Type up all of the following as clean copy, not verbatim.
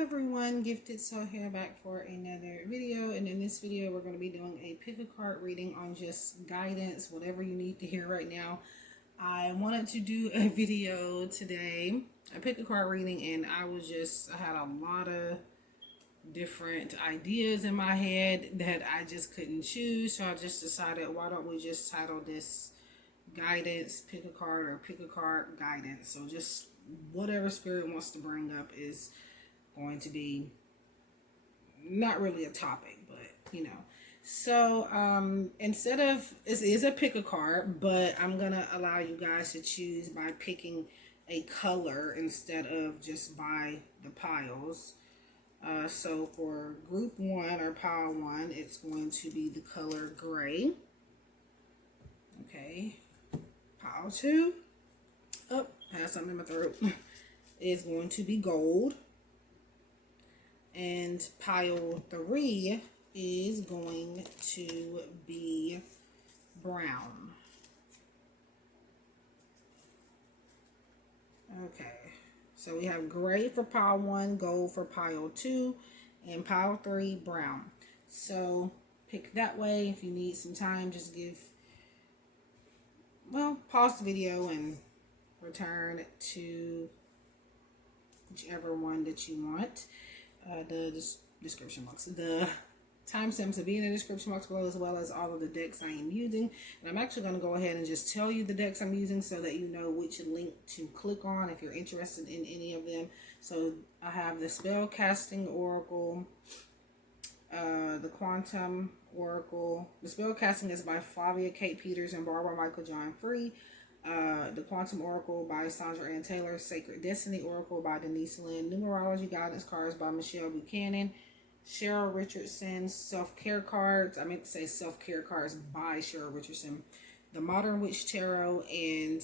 Hello everyone, Gifted Soul here back for another video, and in this video we're going to be doing a pick a card reading on just guidance, whatever you need to hear right now. I wanted to do a video today, a pick a card reading, and I had a lot of different ideas in my head that I just couldn't choose, so I just decided, why don't we just title this guidance pick a card or pick a card guidance. So just whatever spirit wants to bring up is going to be not really a topic, but you know. So instead of, it is a pick a card, but I'm gonna allow you guys to choose by picking a color instead of just by the piles. So for group 1 or pile 1, it's going to be the color gray. Okay, pile 2, oh, I have something in my throat, is going to be gold. And pile 3 is going to be brown. Okay, so we have gray for pile 1, gold for pile 2, and pile 3 brown. So pick that way. If you need some time, just pause the video and return to whichever one that you want. The description box, the timestamps will be in the description box below, as well as all of the decks I am using. And I'm actually going to go ahead and just tell you the decks I'm using so that you know which link to click on if you're interested in any of them. So I have the Spell Casting Oracle, the Quantum Oracle. The Spell Casting is by Flavia Kate Peters and Barbara Michael John Free. The Quantum Oracle by Sandra Ann Taylor, Sacred Destiny Oracle by Denise Lynn, Numerology Guidance Cards by Michelle Buchanan, Cheryl Richardson, Self-Care Cards, I meant to say Self-Care Cards by Cheryl Richardson, the Modernwitchtarot, and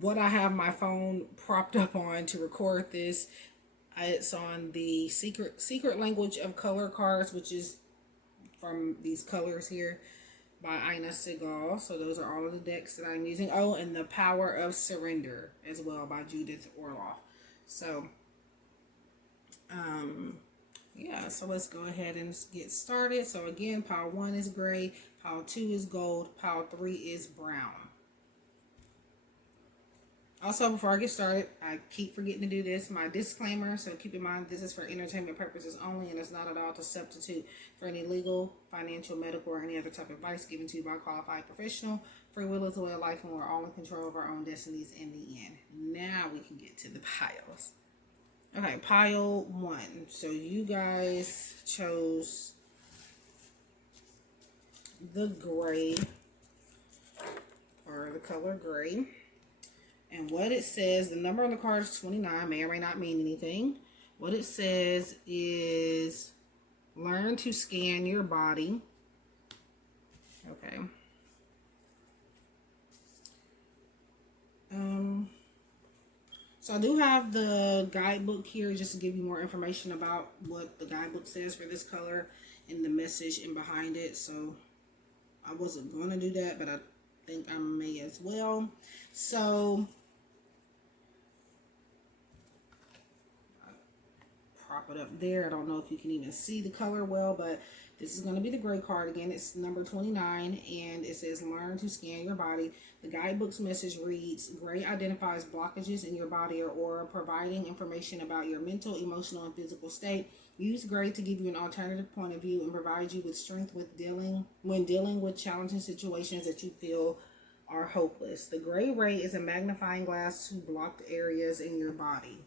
what I have my phone propped up on to record this, it's on the Psychicreadings cards, which is from these colors here, by Ina Segal. So those are all of the decks that I'm using. Oh, and the Power of Surrender as well by Judith Orloff. So yeah, so let's go ahead and get started. So again, pile 1 is gray, pile 2 is gold, pile 3 is brown. Also, before I get started, I keep forgetting to do this, my disclaimer. So keep in mind, this is for entertainment purposes only, and it's not at all to substitute for any legal, financial, medical, or any other type of advice given to you by a qualified professional. Free will is the way of life, and we're all in control of our own destinies in the end. Now we can get to the piles. Okay, pile 1. So you guys chose the gray, or the color gray. And what it says, the number on the card is 29, may or may not mean anything. What it says is, learn to scan your body. Okay. So I do have the guidebook here just to give you more information about what the guidebook says for this color and the message in behind it. So I wasn't going to do that, but I think I may as well. So prop it up there. I don't know if you can even see the color well, but this is going to be the gray card. Again, it's number 29, and it says learn to scan your body. The guidebook's message reads, gray identifies blockages in your body or aura, providing information about your mental, emotional, and physical state. Use gray to give you an alternative point of view and provide you with strength when dealing with challenging situations that you feel are hopeless. The gray ray is a magnifying glass to blocked areas in your body.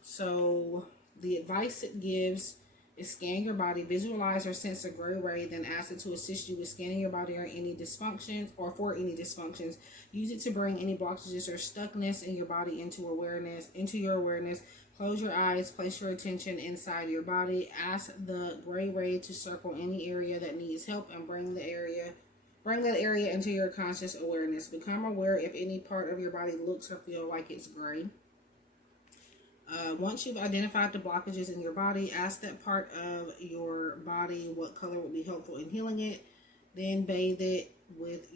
So the advice it gives is scan your body, visualize or sense a gray ray, then ask it to assist you with scanning your body or any dysfunctions, or for any dysfunctions. Use it to bring any blockages or stuckness in your body into your awareness. Close your eyes, place your attention inside your body. Ask the gray ray to circle any area that needs help and bring that area into your conscious awareness. Become aware if any part of your body looks or feel like it's gray. Once you've identified the blockages in your body, ask that part of your body what color would be helpful in healing it. Then bathe it with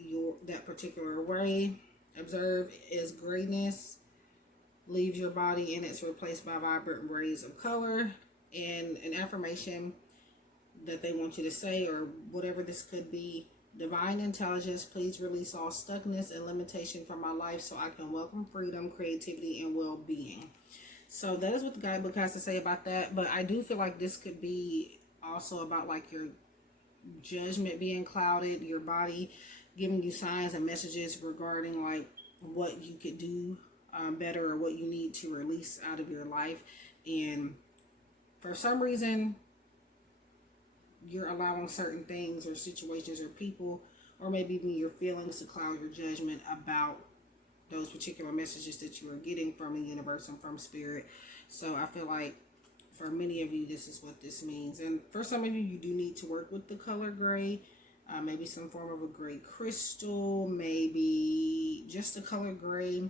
that particular ray. Observe is grayness leaves your body and it's replaced by vibrant rays of color. And an affirmation that they want you to say, or whatever this could be: divine intelligence, please release all stuckness and limitation from my life so I can welcome freedom, creativity, and well-being. So that is what the guidebook has to say about that. But I do feel like this could be also about like your judgment being clouded, your body giving you signs and messages regarding like what you could do better, or what you need to release out of your life. And for some reason, you're allowing certain things or situations or people, or maybe even your feelings, to cloud your judgment about those particular messages that you are getting from the universe and from spirit. So I feel like for many of you, this is what this means. And for some of you, you do need to work with the color gray. Maybe some form of a gray crystal, maybe just the color gray.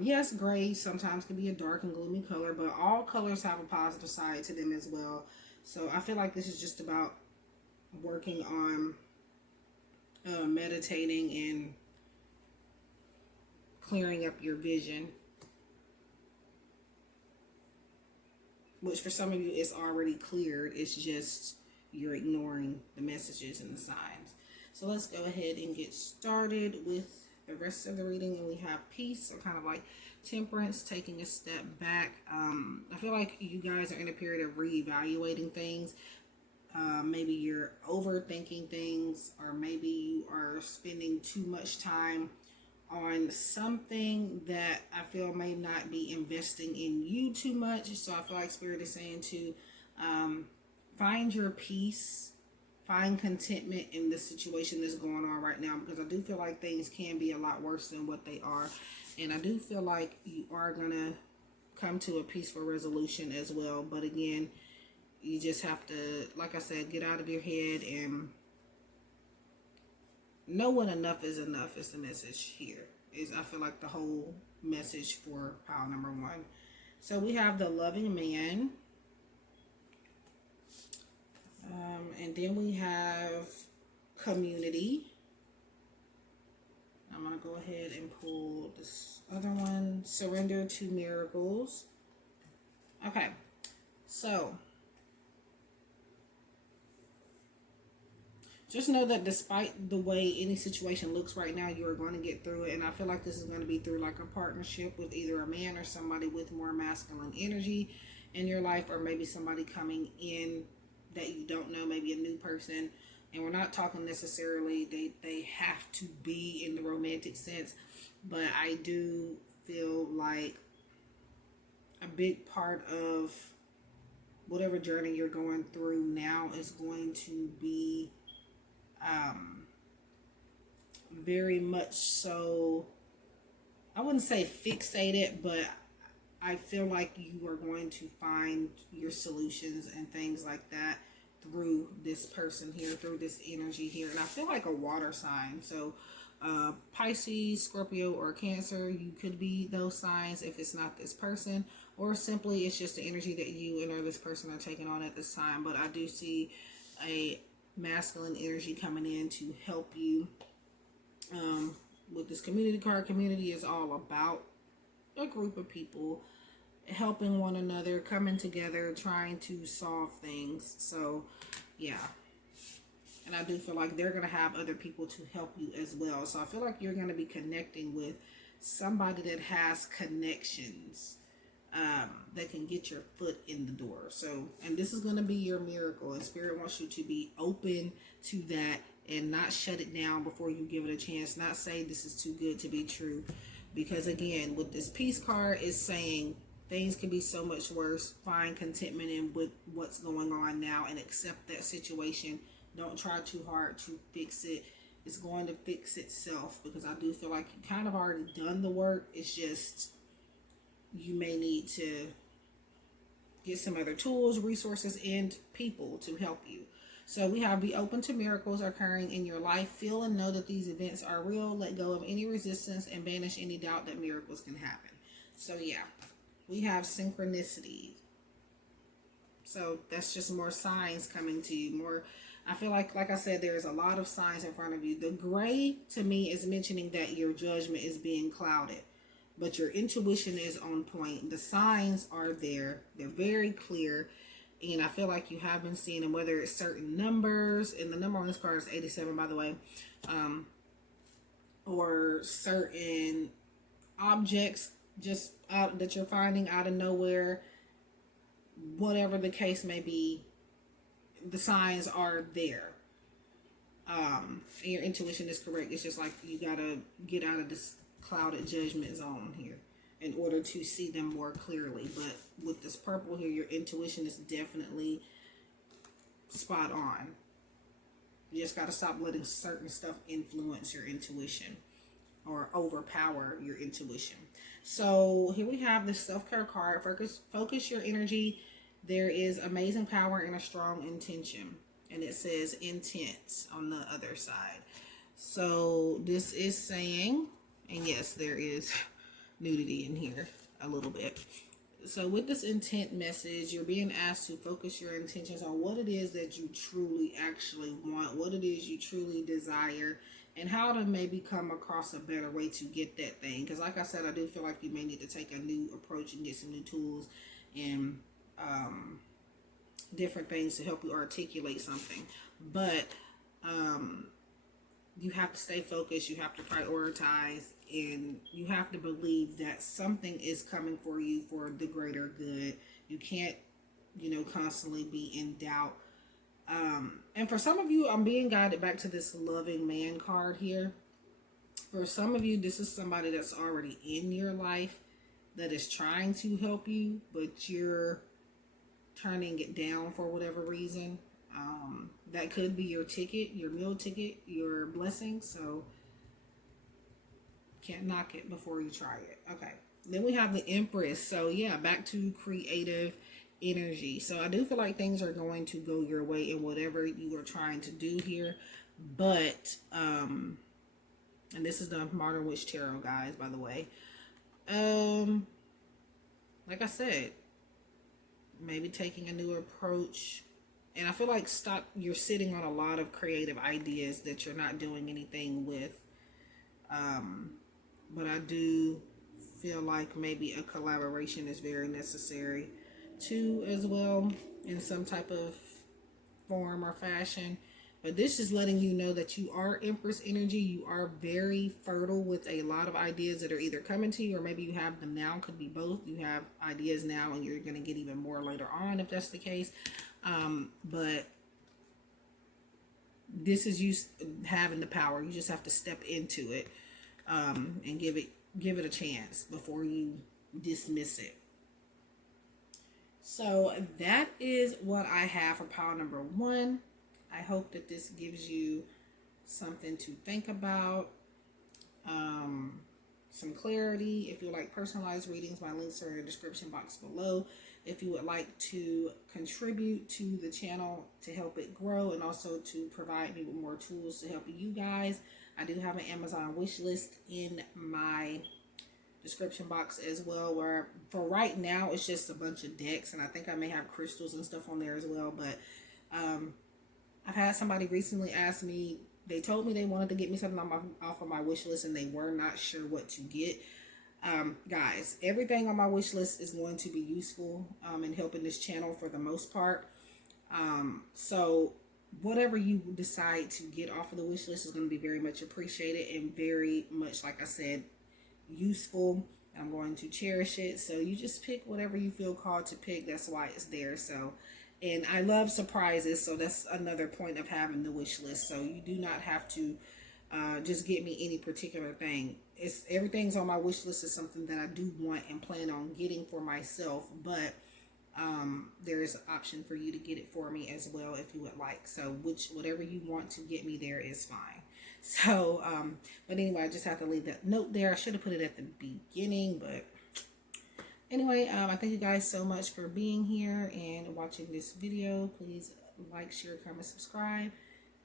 Yes, gray sometimes can be a dark and gloomy color, but all colors have a positive side to them as well. So I feel like this is just about working on meditating and clearing up your vision, which for some of you is already cleared. It's just you're ignoring the messages and the signs. So let's go ahead and get started with the rest of the reading. And we have peace, or kind of like temperance, taking a step back. I feel like you guys are in a period of reevaluating things. Maybe you're overthinking things, or maybe you are spending too much time on something that I feel may not be investing in you too much. So I feel like Spirit is saying to find your peace, find contentment in the situation that's going on right now, because I do feel like things can be a lot worse than what they are. And I do feel like you are going to come to a peaceful resolution as well. But again, you just have to, like I said, get out of your head and know when enough is enough is the message here. I feel like the whole message for pile number 1. So we have the loving man. And then we have community. I'm going to go ahead and pull this other one, surrender to miracles. Okay, so just know that despite the way any situation looks right now, you are going to get through it. And I feel like this is going to be through like a partnership with either a man or somebody with more masculine energy in your life, or maybe somebody coming in that you don't know, maybe a new person. And we're not talking necessarily they have to be in the romantic sense, but I do feel like a big part of whatever journey you're going through now is going to be very much so, I wouldn't say fixated, but I feel like you are going to find your solutions and things like that through this person here, through this energy here. And I feel like a water sign. So Pisces, Scorpio, or Cancer, you could be those signs if it's not this person, or simply it's just the energy that you and or this person are taking on at this time. But I do see a masculine energy coming in to help you with this community card. Community is all about a group of people helping one another, coming together, trying to solve things. So yeah, and I do feel like they're going to have other people to help you as well. So I feel like you're going to be connecting with somebody that has connections that can get your foot in the door. So, and this is going to be your miracle, and Spirit wants you to be open to that and not shut it down before you give it a chance. Not say this is too good to be true, because again, with this peace card, is saying things can be so much worse. Find contentment in with what's going on now and accept that situation. Don't try too hard to fix it. It's going to fix itself, because I do feel like you kind of already done the work. It's just you may need to get some other tools, resources, and people to help you. So we have be open to miracles occurring in your life. Feel and know that these events are real. Let go of any resistance and banish any doubt that miracles can happen. So yeah, we have synchronicity. So that's just more signs coming to you. More, I feel like I said, there's a lot of signs in front of you. The gray to me is mentioning that your judgment is being clouded. but your intuition is on point. The signs are there. They're very clear. And I feel like you have been seeing them, whether it's certain numbers, and the number on this card is 87, by the way, or certain objects just out that you're finding out of nowhere. Whatever the case may be, the signs are there. And your intuition is correct. It's just like you gotta get out of this clouded judgment zone here in order to see them more clearly. But with this purple here, your intuition is definitely spot on. You just got to stop letting certain stuff influence your intuition or overpower your intuition. So here we have the self-care card. Focus your energy. There is amazing power and a strong intention. And it says intense on the other side. So this is saying, and yes, there is nudity in here a little bit. So with this intent message, you're being asked to focus your intentions on what it is that you truly actually want, what it is you truly desire, and how to maybe come across a better way to get that thing. Because like I said, I do feel like you may need to take a new approach and get some new tools and different things to help you articulate something. But you have to stay focused, you have to prioritize, and you have to believe that something is coming for you for the greater good. You can't, constantly be in doubt. And for some of you, I'm being guided back to this loving man card here. For some of you, this is somebody that's already in your life that is trying to help you, but you're turning it down for whatever reason. That could be your ticket, your meal ticket, your blessing. So can't knock it before you try it. Okay. Then we have the Empress. So yeah, back to creative energy. So I do feel like things are going to go your way in whatever you are trying to do here. But, and this is the Modern Witch Tarot, guys, by the way. Like I said, maybe taking a new approach. And I feel like you're sitting on a lot of creative ideas that you're not doing anything with. But I do feel like maybe a collaboration is very necessary too, as well, in some type of form or fashion. But this is letting you know that you are Empress energy. You are very fertile with a lot of ideas that are either coming to you, or maybe you have them now. Could be both. You have ideas now and you're going to get even more later on if that's the case. But this is you having the power. You just have to step into it and give it a chance before you dismiss it. So that is what I have for pile number 1. I hope that this gives you something to think about, some clarity. If you like personalized readings, my links are in the description box below. If you would like to contribute to the channel to help it grow and also to provide me with more tools to help you guys, I do have an Amazon wish list in my description box as well, where for right now it's just a bunch of decks, and I think I may have crystals and stuff on there as well. But I've had somebody recently ask me, they told me they wanted to get me something off of my wish list and they were not sure what to get. Guys, everything on my wish list is going to be useful in helping this channel for the most part. So whatever you decide to get off of the wish list is going to be very much appreciated and very much, like I said, useful. I'm going to cherish it. So you just pick whatever you feel called to pick. That's why it's there. So, and I love surprises. So that's another point of having the wish list. So you do not have to just get me any particular thing. Everything's on my wish list is something that I do want and plan on getting for myself, but there is an option for you to get it for me as well if you would like. So whatever you want to get me there is fine. So but anyway, I just have to leave that note there. I should have put it at the beginning, but anyway, I thank you guys so much for being here and watching this video. Please like, share, comment, subscribe,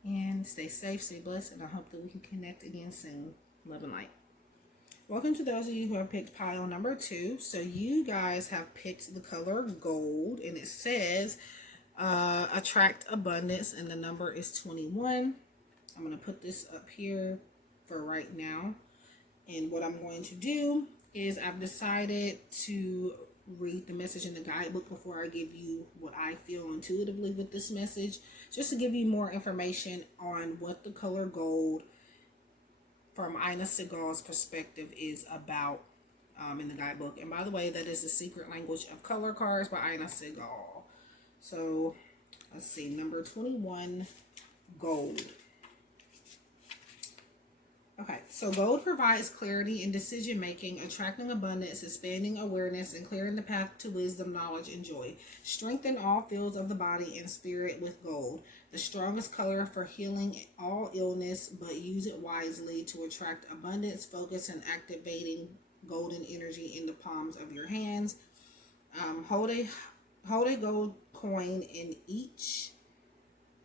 and stay safe, stay blessed, and I hope that we can connect again soon. Love and light. Welcome to those of you who have picked pile number 2. So you guys have picked the color gold, and it says attract abundance, and the number is 21. I'm going to put this up here for right now. And what I'm going to do is I've decided to read the message in the guidebook before I give you what I feel intuitively with this message, just to give you more information on what the color gold from Ina Segal's perspective is about in the guidebook. And by the way, that is the Secret Language of Color cards by Ina Segal. So let's see, number 21, gold. Okay, so gold provides clarity in decision making, attracting abundance, expanding awareness, and clearing the path to wisdom, knowledge, and joy. Strengthen all fields of the body and spirit with gold, the strongest color for healing all illness, but use it wisely to attract abundance. Focus on activating golden energy in the palms of your hands. Hold a gold coin in each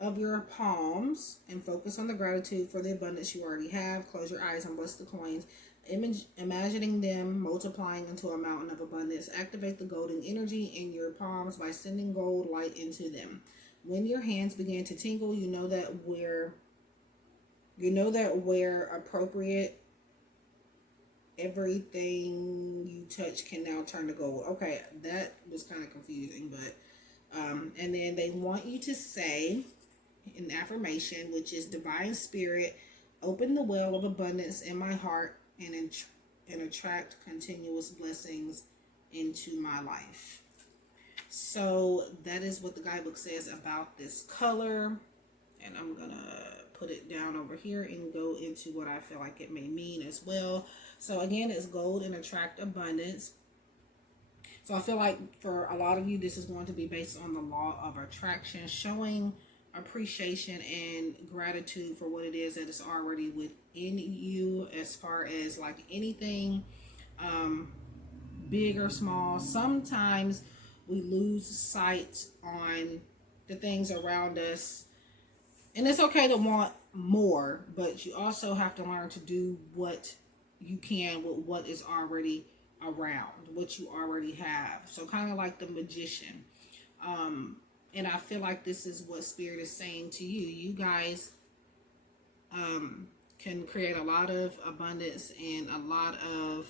of your palms and focus on the gratitude for the abundance you already have. Close your eyes and bless the coins, imagining them multiplying into a mountain of abundance. Activate the golden energy in your palms by sending gold light into them. When your hands begin to tingle, you know that where appropriate, everything you touch can now turn to gold. Okay, that was kind of confusing, but and then they want you to say an affirmation, which is: Divine Spirit, open the well of abundance in my heart and attract continuous blessings into my life. So that is what the guidebook says about this color, and I'm gonna put it down over here and go into what I feel like it may mean as well. So again, it's gold and attract abundance. So I feel like for a lot of you, this is going to be based on the law of attraction, showing appreciation and gratitude for what it is that is already within you, as far as like anything big or small. Sometimes we lose sight on the things around us, and it's okay to want more, but you also have to learn to do what you can with what is already around, what you already have. So kind of like the magician. And I feel like this is what Spirit is saying to you. You guys can create a lot of abundance and a lot of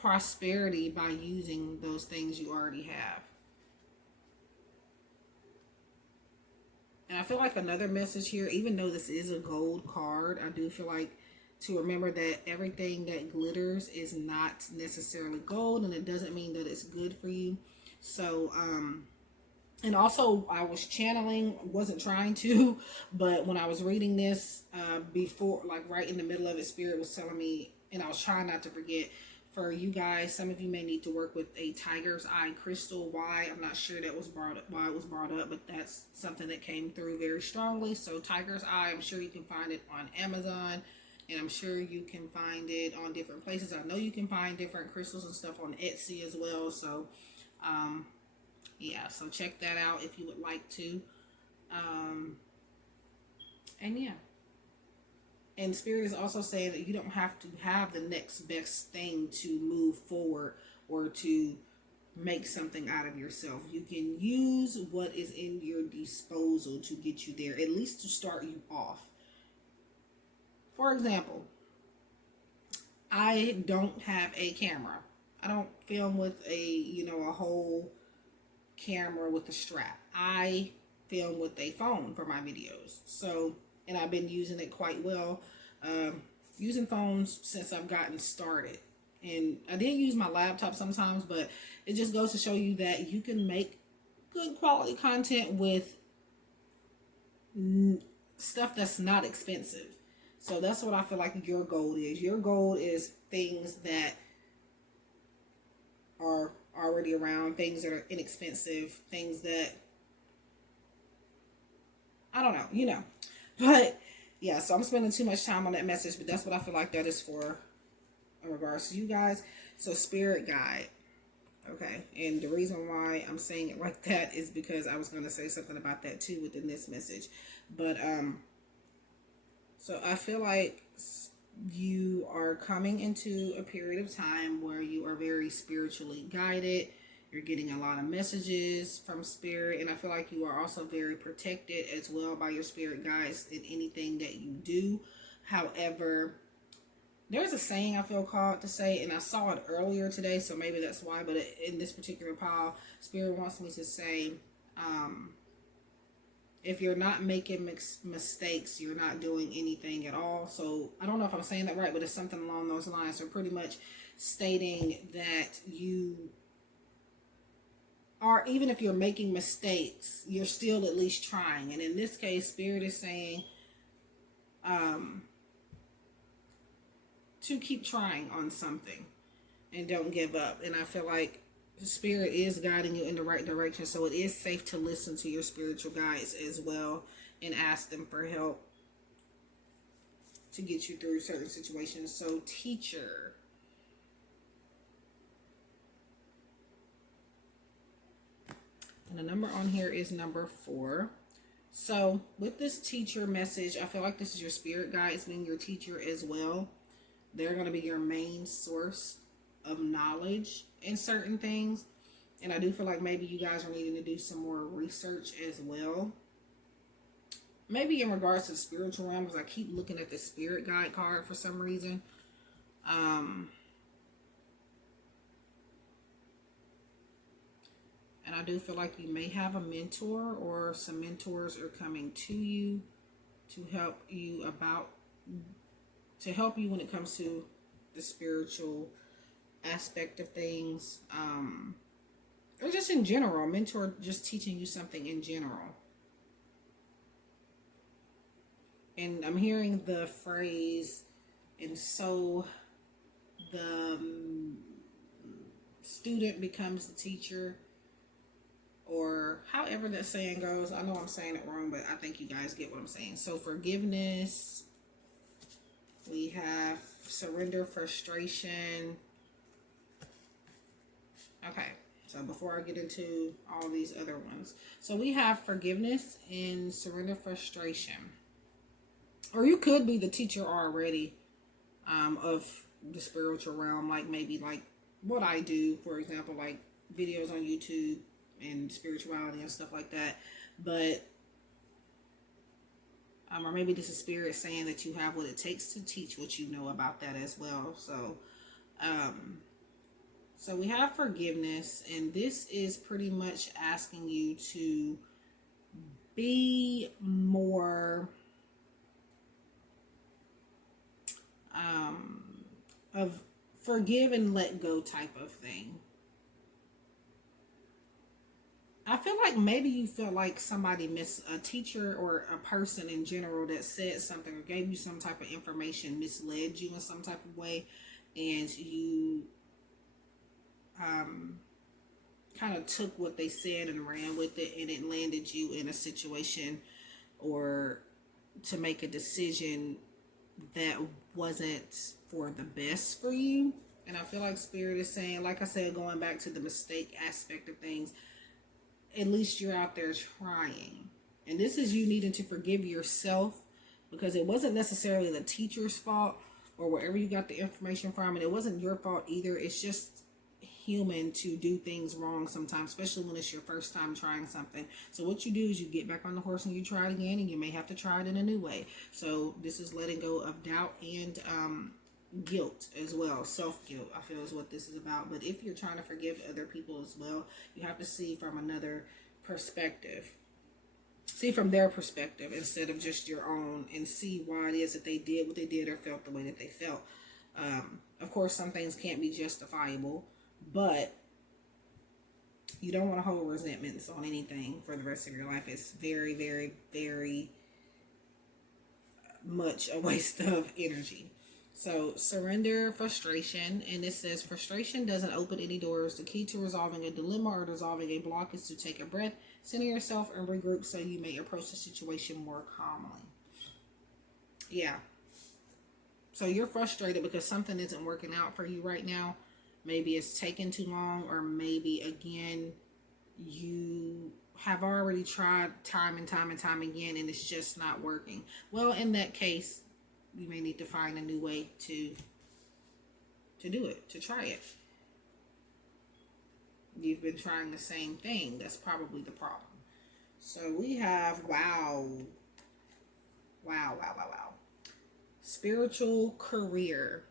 prosperity by using those things you already have. And I feel like another message here, even though this is a gold card, I do feel like to remember that everything that glitters is not necessarily gold, and it doesn't mean that it's good for you. So, and also I was channeling, wasn't trying to, but when I was reading this before, like right in the middle of it, Spirit was telling me, and I was trying not to forget, for you guys, some of you may need to work with a tiger's eye crystal. Why? I'm not sure that was brought up, why it was brought up, but that's something that came through very strongly. So tiger's eye, I'm sure you can find it on Amazon. And I'm sure you can find it on different places. I know you can find different crystals and stuff on Etsy as well. So, yeah. So check that out if you would like to. And yeah. And Spirit is also saying that you don't have to have the next best thing to move forward or to make something out of yourself. You can use what is in your disposal to get you there, at least to start you off. For example, I don't have a camera. I don't film with a whole camera with a strap. I film with a phone for my videos. So, and I've been using it quite well. Using phones since I've gotten started. And I did use my laptop sometimes, but it just goes to show you that you can make good quality content with stuff that's not expensive. So that's what I feel like your goal is. Your goal is things that are already around, things that are inexpensive, things that, I don't know, But yeah, so I'm spending too much time on that message, but that's what I feel like that is for in regards to you guys. So Spirit Guide. Okay, and the reason why I'm saying it like that is because I was going to say something about that too within this message. But so I feel like you are coming into a period of time where you are very spiritually guided. You're getting a lot of messages from Spirit, and I feel like you are also very protected as well by your Spirit guides in anything that you do. However, there's a saying I feel called to say, and I saw it earlier today, so maybe that's why, but in this particular pile, Spirit wants me to say, if you're not making mistakes, you're not doing anything at all. So I don't know if I'm saying that right, but it's something along those lines. So pretty much stating that you are, even if you're making mistakes, you're still at least trying. And in this case, Spirit is saying to keep trying on something and don't give up. And I feel like Spirit is guiding you in the right direction, so it is safe to listen to your spiritual guides as well and ask them for help to get you through certain situations. So teacher, and the number on here is number 4. So with this teacher message, I feel like this is your spirit guides being your teacher as well. They're going to be your main source of knowledge in certain things. And I do feel like maybe you guys are needing to do some more research as well. Maybe in regards to the spiritual realm, because I keep looking at the spirit guide card for some reason. And I do feel like you may have a mentor, or some mentors are coming to you to help you when it comes to the spiritual aspect of things, or just in general, mentor just teaching you something in general. And I'm hearing the phrase, and so the student becomes the teacher, or however that saying goes. I know I'm saying it wrong, but I think you guys get what I'm saying. So forgiveness, we have surrender, frustration. Okay, so before I get into all these other ones, so we have forgiveness and surrender, frustration. Or you could be the teacher already of the spiritual realm, like maybe like what I do, for example, like videos on YouTube and spirituality and stuff like that. But or maybe this is Spirit saying that you have what it takes to teach what you know about that as well. So so we have forgiveness, and this is pretty much asking you to be more of forgive and let go type of thing. I feel like maybe you feel like somebody a teacher or a person in general that said something or gave you some type of information misled you in some type of way, and you kind of took what they said and ran with it, and it landed you in a situation or to make a decision that wasn't for the best for you. And I feel like Spirit is saying, like I said, going back to the mistake aspect of things, at least you're out there trying. And this is you needing to forgive yourself, because it wasn't necessarily the teacher's fault or wherever you got the information from, and it wasn't your fault either. It's just human to do things wrong sometimes, especially when it's your first time trying something. So what you do is you get back on the horse and you try it again, and you may have to try it in a new way. So this is letting go of doubt and guilt as well. Self-guilt, I feel, is what this is about. But if you're trying to forgive other people as well, you have to see from another perspective. See from their perspective instead of just your own, and see why it is that they did what they did or felt the way that they felt. Of course, some things can't be justifiable, but you don't want to hold resentments on anything for the rest of your life. It's very, very, very much a waste of energy. So surrender, frustration, and it says frustration doesn't open any doors. The key to resolving a dilemma or resolving a block is to take a breath, center yourself, and regroup so you may approach the situation more calmly. Yeah. So you're frustrated because something isn't working out for you right now. Maybe it's taking too long, or maybe again you have already tried time and time and time again and it's just not working. Well, in that case, you may need to find a new way to do it, to try it. You've been trying the same thing. That's probably the problem. So we have, wow. Spiritual career.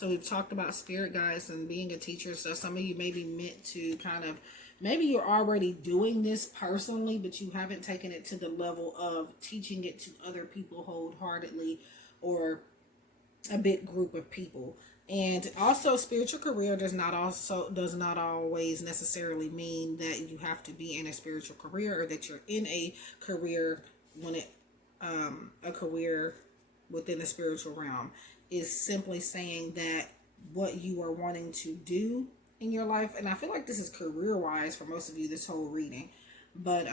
So we've talked about spirit guides and being a teacher. So some of you may be meant to kind of, maybe you're already doing this personally, but you haven't taken it to the level of teaching it to other people wholeheartedly, or a big group of people. And also, spiritual career does not always necessarily mean that you have to be in a spiritual career, or that you're in a career when it a career within the spiritual realm. Is simply saying that what you are wanting to do in your life, and I feel like this is career wise for most of you, this whole reading, but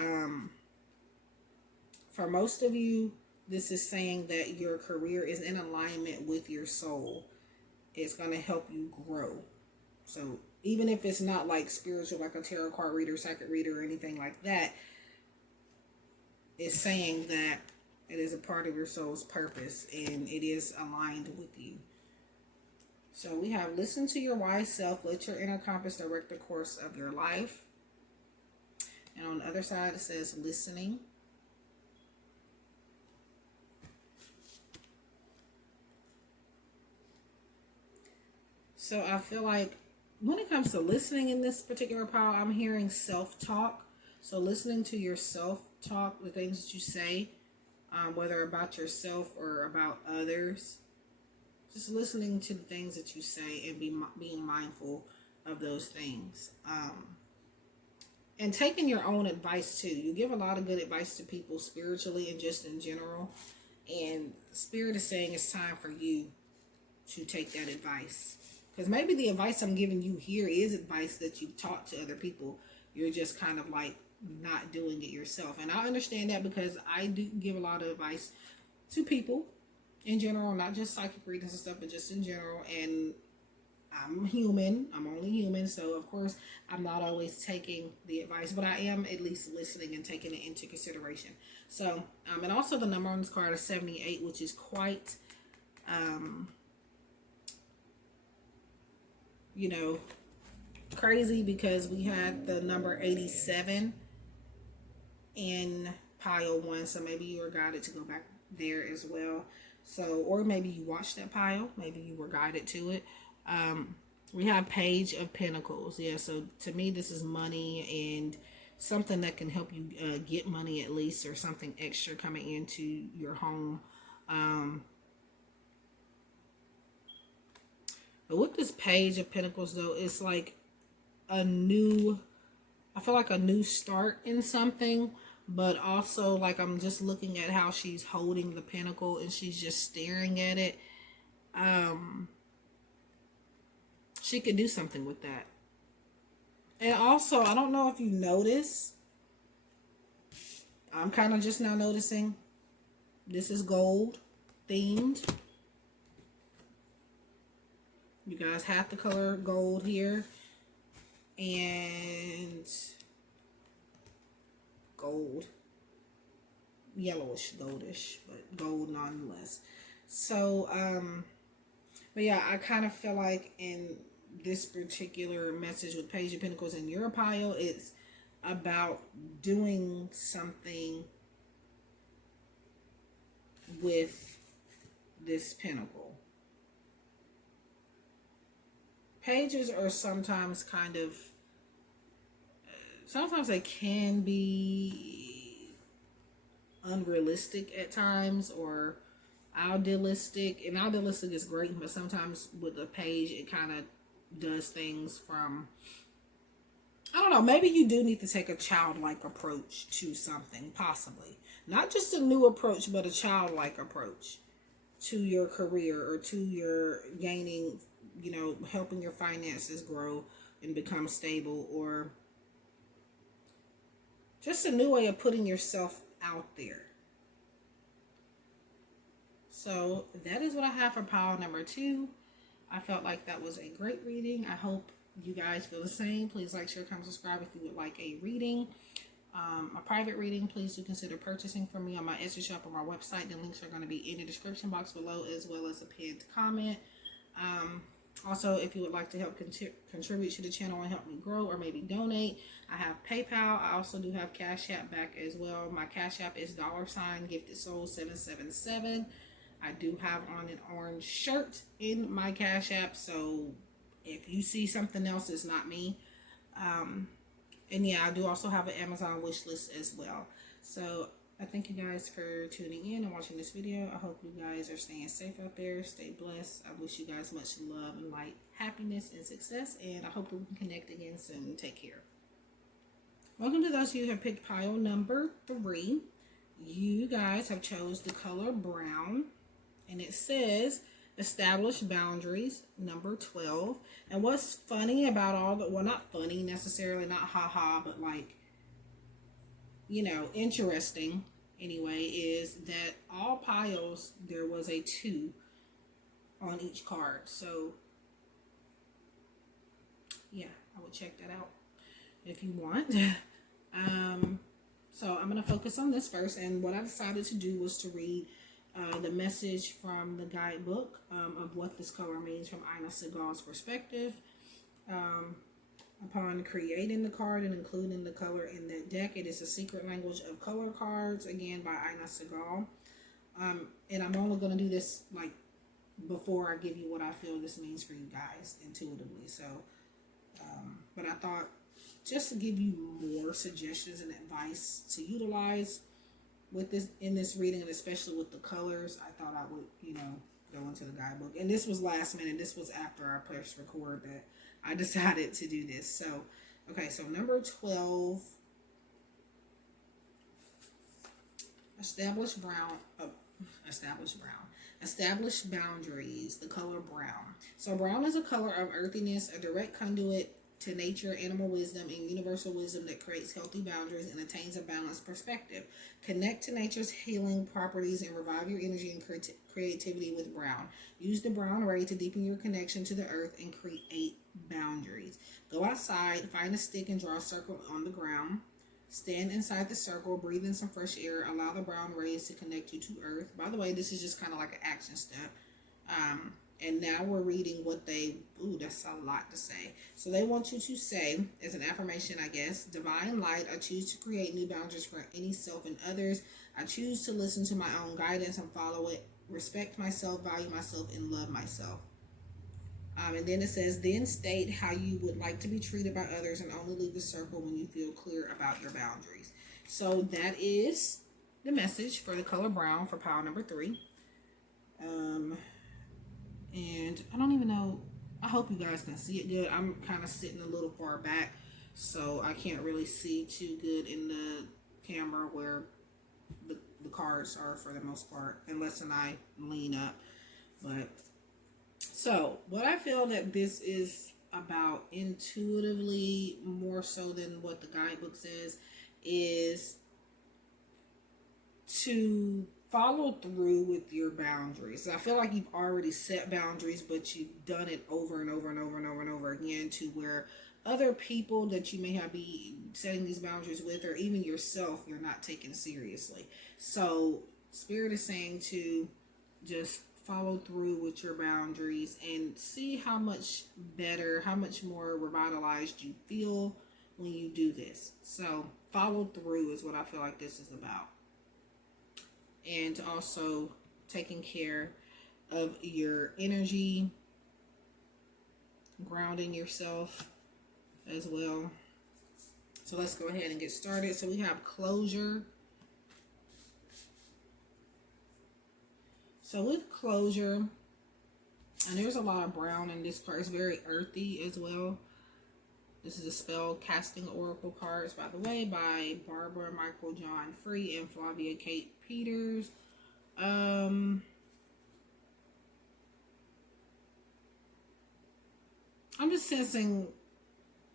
for most of you, this is saying that your career is in alignment with your soul. It's going to help you grow. So even if it's not like spiritual, like a tarot card reader, psychic reader, or anything like that, it's saying that it is a part of your soul's purpose and it is aligned with you. So we have, listen to your wise self. Let your inner compass direct the course of your life. And on the other side, it says listening. So I feel like when it comes to listening in this particular pile, I'm hearing self-talk. So listening to your self-talk, the things that you say, whether about yourself or about others. Just listening to the things that you say and being mindful of those things. And taking your own advice too. You give a lot of good advice to people spiritually and just in general. And Spirit is saying it's time for you to take that advice. Because maybe the advice I'm giving you here is advice that you've taught to other people. You're just kind of like not doing it yourself. And I understand that because I do give a lot of advice to people in general, not just psychic readings and stuff, but just in general. And I'm human. I'm only human. So, of course, I'm not always taking the advice, but I am at least listening and taking it into consideration. So, and also the number on this card is 78, which is quite, you know, crazy because we had the number 87 in pile 1. So maybe you were guided to go back there as well. So, or maybe you watched that pile. Maybe you were guided to it. We have Page of Pentacles. Yeah, so to me, this is money and something that can help you get money at least, or something extra coming into your home. But with this Page of Pentacles, though, it's like I feel like a new start in something. But also, like, I'm just looking at how she's holding the pentacle and she's just staring at it. She could do something with that. And also, I don't know if you notice, I'm kind of just now noticing, this is gold themed. You guys have the color gold here. And gold. Yellowish, goldish, but gold nonetheless. So, but yeah, I kind of feel like in this particular message with Page of Pentacles in your pile, it's about doing something with this pentacle. Pages are sometimes kind of, sometimes they can be unrealistic at times, or idealistic. And idealistic is great, but sometimes with a page, it kind of does things from, I don't know, maybe you do need to take a childlike approach to something, possibly. Not just a new approach, but a childlike approach to your career, or to your gaining, you know, helping your finances grow and become stable, or just a new way of putting yourself out there. So that is what I have for pile number 2. I felt like that was a great reading. I hope you guys feel the same. Please like, share, comment, subscribe if you would like a reading. A private reading, please do consider purchasing from me on my Etsy shop or my website. The links are going to be in the description box below, as well as a pinned comment. Also, if you would like to help contribute to the channel and help me grow, or maybe donate, I have PayPal. I also do have Cash App back as well. My Cash App is $GiftedSoul 777. I do have on an orange shirt in my Cash App, so if you see something else, it's not me. And yeah, I do also have an Amazon wish list as well. So I thank you guys for tuning in and watching this video. I hope you guys are staying safe out there. Stay blessed. I wish you guys much love and light, happiness, and success. And I hope that we can connect again soon. Take care. Welcome to those of you who have picked pile number 3. You guys have chose the color brown. And it says establish boundaries, number 12. And what's funny about all the, well, not funny necessarily, not haha, but like, you know, interesting anyway, is that all piles, there was a 2 on each card. So yeah, I would check that out if you want. So I'm going to focus on this first. And what I decided to do was to read the message from the guidebook of what this color means from Ina Segal's perspective. Upon creating the card and including the color in that deck, it is a Secret Language of Color cards, again by Ina Segal. And I'm only going to do this like before I give you what I feel this means for you guys intuitively. So, but I thought just to give you more suggestions and advice to utilize with this in this reading, and especially with the colors, I thought I would, you know, go into the guidebook. And this was last minute. This was after I pressed record that I decided to do this. So, okay, so number 12, establish boundaries, the color brown. So brown is a color of earthiness, a direct conduit to nature, animal wisdom, and universal wisdom that creates healthy boundaries and attains a balanced perspective. Connect to nature's healing properties and revive your energy and creativity with brown. Use the brown ray to deepen your connection to the earth and create boundaries. Go outside, find a stick and draw a circle on the ground. Stand inside the circle, breathe in some fresh air, allow the brown rays to connect you to earth. By the way, this is just kind of like an action step. And now we're reading what they, that's a lot to say. So they want you to say, as an affirmation, I guess, divine light, I choose to create new boundaries for any self and others. I choose to listen to my own guidance and follow it, respect myself, value myself, and love myself. And then it says, then state how you would like to be treated by others and only leave the circle when you feel clear about your boundaries. So that is the message for the color brown for pile number 3. And I don't even know, I hope you guys can see it good. I'm kind of sitting a little far back, so I can't really see too good in the camera where the cards are for the most part, unless I lean up. But so what I feel that this is about intuitively, more so than what the guidebook says, is to follow through with your boundaries. I feel like you've already set boundaries, but you've done it over and over and over and over and over again, to where other people that you may have be setting these boundaries with, or even yourself, you're not taking seriously. So Spirit is saying to just follow through with your boundaries and see how much better, how much more revitalized you feel when you do this. So follow through is what I feel like this is about. And also taking care of your energy, grounding yourself as well. So let's go ahead and get started. So we have closure. So with closure, and there's a lot of brown in this part. It's very earthy as well. This is a spell casting oracle cards, by the way, by Barbara Michael John Free and Flavia Kate Peters. I'm just sensing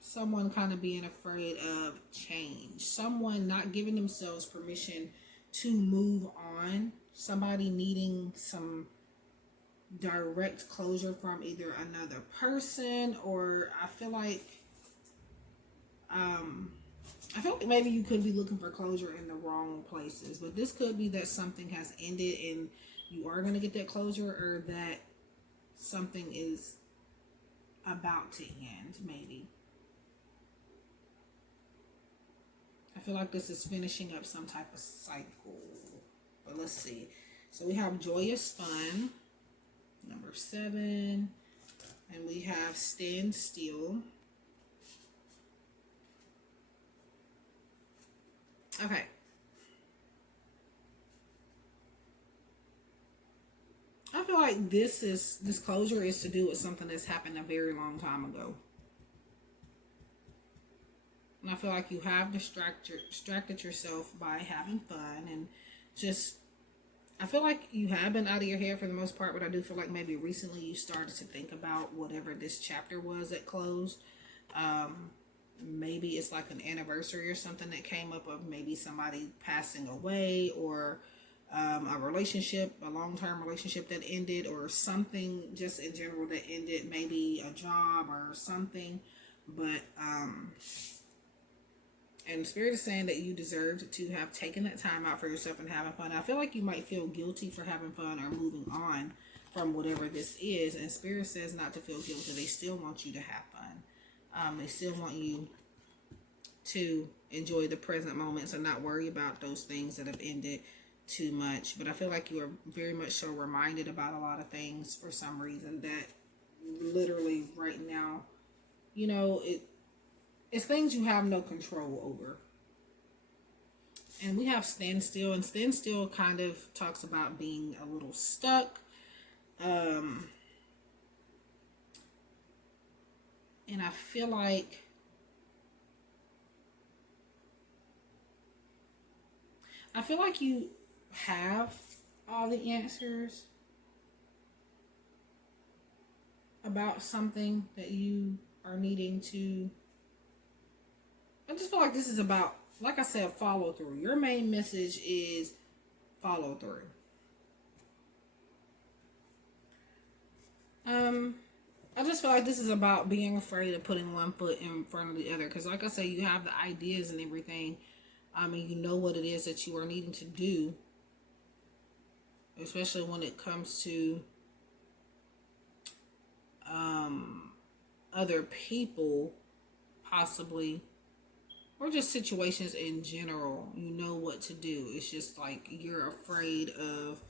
someone kind of being afraid of change. Someone not giving themselves permission to move on. Somebody needing some direct closure from either another person, or I feel like maybe you could be looking for closure in the wrong places, but this could be that something has ended and you are going to get that closure, or that something is about to end, maybe. I feel like this is finishing up some type of cycle, but let's see. So we have joyous fun, number 7, and we have stand still. Okay. I feel like this closure is to do with something that's happened a very long time ago. And I feel like you have distracted yourself by having fun and just, I feel like you have been out of your head for the most part, but I do feel like maybe recently you started to think about whatever this chapter was that closed. Maybe it's like an anniversary or something that came up of maybe somebody passing away, or a relationship, a long-term relationship that ended, or something just in general that ended, maybe a job or something. But and Spirit is saying that you deserved to have taken that time out for yourself and having fun. I feel like you might feel guilty for having fun or moving on from whatever this is. And Spirit says not to feel guilty. They still want you to have fun. They still want you to enjoy the present moments and not worry about those things that have ended too much. But I feel like you are very much so reminded about a lot of things for some reason that literally right now, you know, it's things you have no control over. And we have stand still, and stand still kind of talks about being a little stuck. And I feel like you have all the answers about something that you are needing to. I just feel like this is about, like I said, follow through. Your main message is follow through. I just feel like this is about being afraid of putting one foot in front of the other. Because like I said, you have the ideas and everything. And you know what it is that you are needing to do. Especially when it comes to other people, possibly. Or just situations in general. You know what to do. It's just like you're afraid of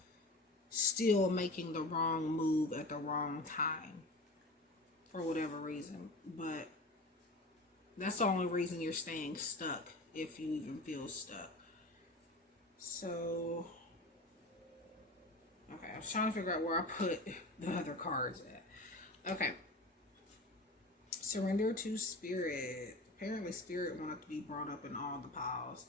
still making the wrong move at the wrong time. For whatever reason. But that's the only reason you're staying stuck. If you even feel stuck. So, okay, I was trying to figure out where I put the other cards at. Okay. Surrender to Spirit. Apparently Spirit wanted to be brought up in all the piles.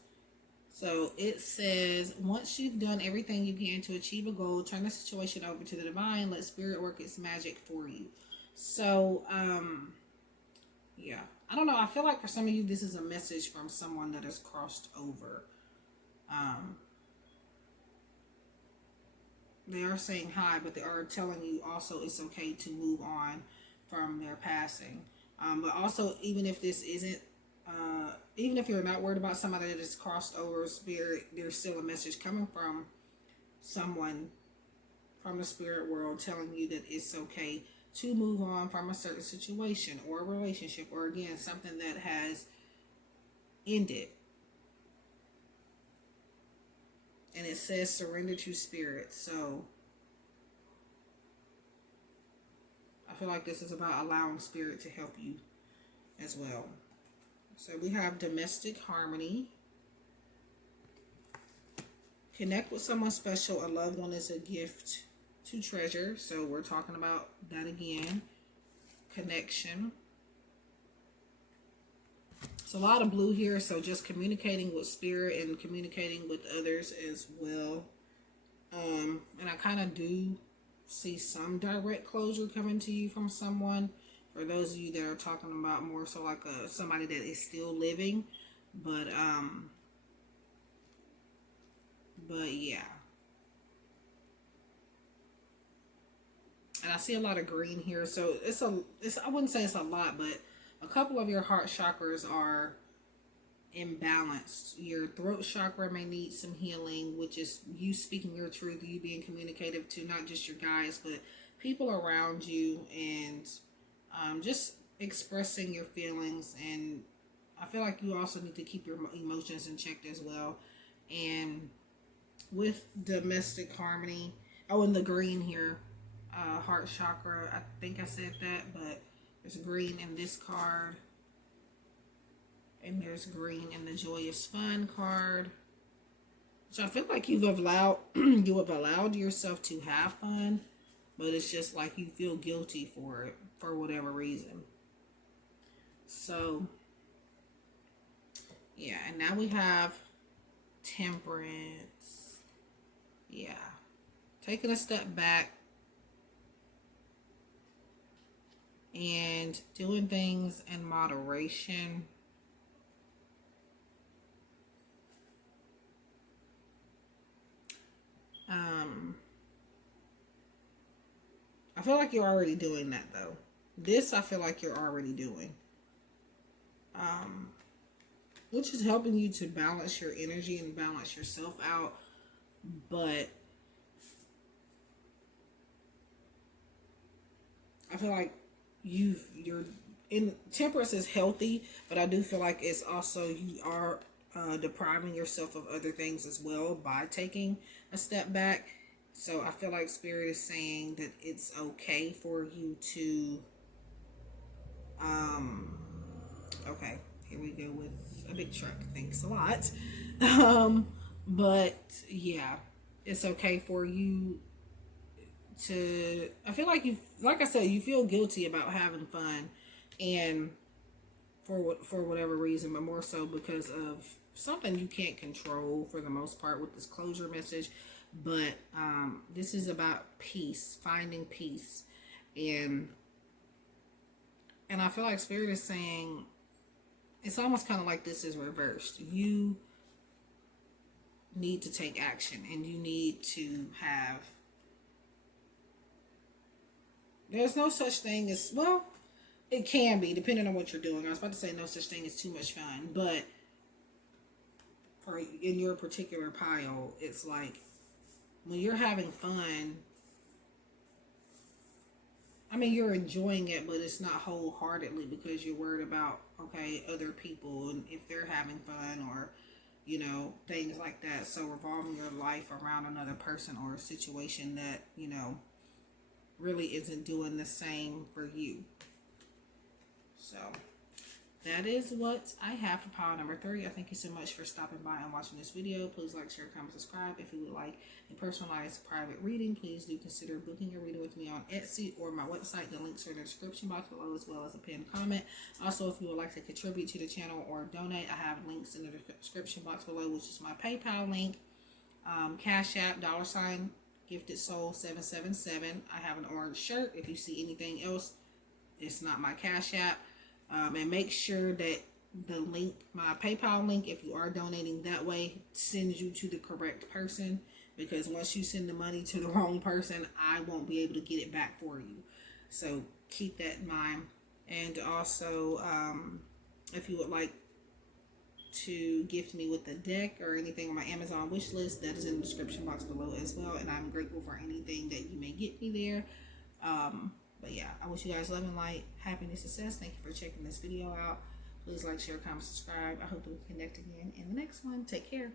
So it says, once you've done everything you can to achieve a goal, turn the situation over to the divine. Let Spirit work its magic for you. So, yeah. I don't know. I feel like for some of you, this is a message from someone that has crossed over. They are saying hi, but they are telling you also it's okay to move on from their passing. But also, even if this isn't, even if you're not worried about somebody that has crossed over, Spirit, there's still a message coming from someone from the spirit world telling you that it's okay to move on from a certain situation or a relationship, or again, something that has ended. And it says surrender to Spirit. So I feel like this is about allowing Spirit to help you as well. So we have domestic harmony. Connect with someone special. A loved one is a gift to treasure. So we're talking about that again. Connection. It's a lot of blue here. So just communicating with Spirit and communicating with others as well. And I kind of do see some direct closure coming to you from someone. For those of you that are talking about more so like somebody that is still living. But yeah. And I see a lot of green here. So it's I wouldn't say it's a lot, but a couple of your heart chakras are imbalanced. Your throat chakra may need some healing, which is you speaking your truth, you being communicative to not just your guys, but people around you, and just expressing your feelings. And I feel like you also need to keep your emotions in check as well. And with domestic harmony. Oh, and the green here, heart chakra. I think I said that, but there's green in this card. And there's green in the joyous fun card. So I feel like you have allowed yourself to have fun, but it's just like you feel guilty for it for whatever reason. So yeah, and now we have Temperance. Yeah. Taking a step back and doing things in moderation. I feel like you're already doing that though. This I feel like you're already doing. Which is helping you to balance your energy and balance yourself out. But I feel like you're in temperance is healthy, but I do feel like it's also you are depriving yourself of other things as well by taking a step back. So I feel like Spirit is saying that it's okay for you to okay, here we go with a big truck. Thanks a lot. But yeah, it's okay for you to, I feel like you, like I said, you feel guilty about having fun and for whatever reason, but more so because of something you can't control for the most part with this closure message. But this is about peace, finding peace. And I feel like Spirit is saying it's almost kind of like this is reversed. You need to take action and you need to have, there's no such thing as, well, it can be depending on what you're doing. I was about to say no such thing as too much fun, but for in your particular pile, it's like when you're having fun, I mean, you're enjoying it, but it's not wholeheartedly because you're worried about, okay, other people and if they're having fun or, you know, things like that. So revolving your life around another person or a situation that, you know, really isn't doing the same for you. So that is what I have for pile number 3. I thank you so much for stopping by and watching this video. Please like, share, comment, subscribe. If you would like a personalized private reading, please do consider booking a reading with me on Etsy or my website. The links are in the description box below as well as a pinned comment. Also, if you would like to contribute to the channel or donate, I have links in the description box below, which is my PayPal link, Cash App, $ GiftedSoul 777. I have an orange shirt. If you see anything else, it's not my Cash App. And make sure that the link, my PayPal link, if you are donating that way, sends you to the correct person. Because once you send the money to the wrong person, I won't be able to get it back for you. So keep that in mind. And also, if you would like to gift me with a deck or anything on my Amazon wish list, that is in the description box below as well. And I'm grateful for anything that you may get me there. But yeah, I wish you guys love and light, happiness, success. Thank you for checking this video out. Please like, share, comment, subscribe. I hope that we connect again in the next one. Take care.